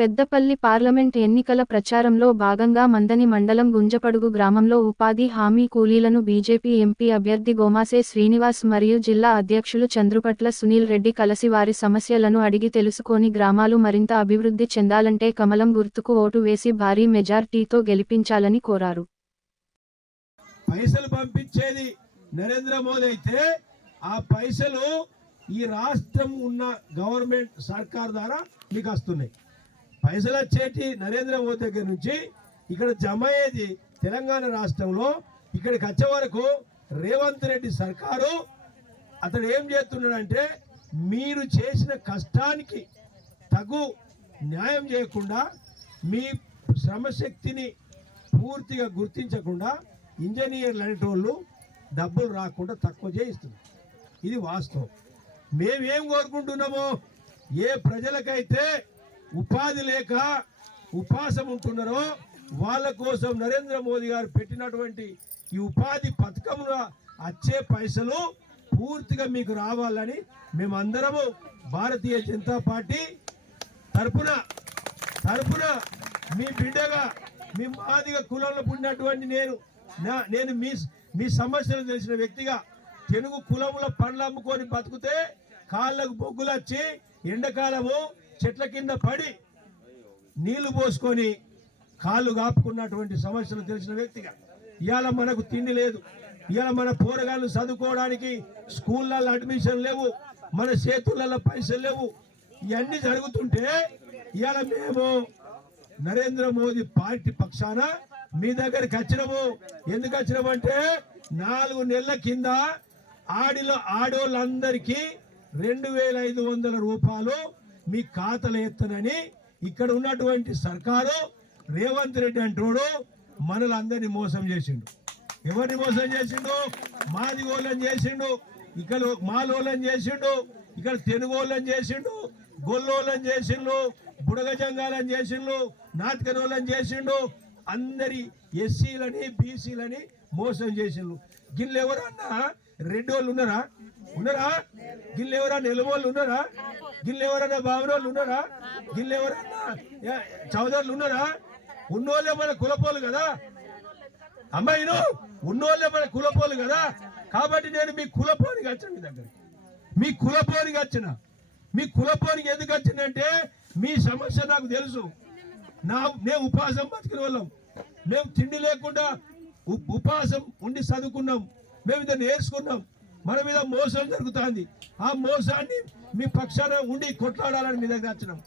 Peddapalli parliament ఎన్నికల ప్రచారంలో భాగంగా మందని మండలం గుంజపడుగు గ్రామంలో ఉపాధి హామీ కూలీలను బీజేపీ ఎంపీ అభ్యర్థి గోమాసే శ్రీనివాస్ మరియు జిల్లా అధ్యక్షులు చంద్రుపట్ల సునీల్ రెడ్డి కలిసి వారి సమస్యలను అడిగి తెలుసుకొని గ్రామాలు మరింత అభివృద్ధి చెందాలంటే కమలం గుర్తుకు ఓటు వేసి భారీ మెజార్టీతో గెలిపించాలని కోరారు. పైసలు పంపించేది నరేంద్ర మోదీ అయితే ఆ పైసలు ఈ రాష్ట్రం ఉన్న గవర్నమెంట్ సర్కార్ ద్వారా మీకు వస్తున్నాయి. పైసలు వచ్చేటి నరేంద్ర మోదీ దగ్గర నుంచి ఇక్కడ జమ అయ్యేది తెలంగాణ రాష్ట్రంలో ఇక్కడికి వచ్చే వరకు రేవంత్ రెడ్డి సర్కారు అతడు ఏం చేస్తున్నాడంటే మీరు చేసిన కష్టానికి తగు న్యాయం చేయకుండా మీ శ్రమశక్తిని పూర్తిగా గుర్తించకుండా ఇంజనీర్లు అనేటోళ్ళు డబ్బులు రాకుండా తక్కువ చేయిస్తున్నారు. ఇది వాస్తవం. మేమేం కోరుకుంటున్నామో ఏ ప్రజలకైతే ఉపాధి లేక ఉపాసం ఉంటున్నారో వాళ్ళ కోసం నరేంద్ర మోదీ గారు పెట్టినటువంటి ఈ ఉపాధి పథకంలో వచ్చే పైసలు పూర్తిగా మీకు రావాలని మేమందరము భారతీయ జనతా పార్టీ తరపున తరపున మీ బిడ్డగా మీ మాదిగా కులంలో పుట్టినటువంటి నేను నా- నేను మీ మీ సమస్యలు తెలిసిన వ్యక్తిగా తెలుగు కులంలో పండ్లు అమ్ముకొని బతికితే కాళ్ళకు బొగ్గులు వచ్చి ఎండాకాలము చెట్ల కింద పడి నీళ్ళు పోసుకొని కాళ్ళు కాపుకున్నటువంటి సమస్యలు తెలిసిన వ్యక్తిగా ఇవాళ మనకు తిండి లేదు. ఇవాళ మన పోరగాళ్ళు చదువుకోవడానికి స్కూళ్ళల్లో అడ్మిషన్ లేవు. మన చేతులలో పైసలు లేవు. ఇవన్నీ జరుగుతుంటే ఇవాళ మేము నరేంద్ర మోదీ పార్టీ పక్షాన మీ దగ్గరికి వచ్చినము. ఎందుకు వచ్చినామంటే నాలుగు నెలల కింద ఆడిలో ఆడోళ్ళందరికీ రెండు వేల ఐదు వందల రూపాయలు మీ ఖాతాలో ఎత్తనని ఇక్కడ ఉన్నటువంటి సర్కారు రేవంత్ రెడ్డి అంటోడు మనలందరినీ మోసం చేసిండు. ఎవరిని మోసం చేసిండు? మాది వాళ్ళని చేసిండు. ఇక్కడ మాలోళ్ళని చేసిండు. ఇక్కడ తెలుగోళ్ళని చేసిండు. గొల్లోళ్ళని చేసిండు. బుడగజంగాలని చేసిండు. నాటకనోళ్ళని చేసిండు. అందరి ఎస్సీలని బీసీలని మోసం చేసిండు. గిల్లు ఎవరన్నా రెడ్డి వాళ్ళు ఉన్నారా? ఉన్నారా? గిల్లు ఎవరన్నా నిలబోళ్ళు ఉన్నారా? గిల్లు ఎవరన్నా బావనోళ్ళు ఉన్నారా? గిల్లు ఎవరన్నా చౌదరులు ఉన్నారా? ఉన్నోళ్ళే మన కులపోలు కదా. అమ్మాయిను ఉన్నోళ్ళే మన కులపోలు కదా. కాబట్టి నేను మీ కులపోనికి వచ్చాను మీ దగ్గర మీ కులపోనికి వచ్చిన. మీ కులపోనికి ఎందుకు వచ్చిందంటే మీ సమస్య నాకు తెలుసు. నా మేము ఉపాసం బతికిన వాళ్ళం. మేము తిండి లేకుండా ఉపాసం ఉండి చదువుకున్నాం. మేము ఇది నేర్చుకున్నాం. మన మీద మోసం జరుగుతుంది. ఆ మోసాన్ని మీ పక్షాన ఉండి కొట్లాడాలని మీ దగ్గర వచ్చినాం.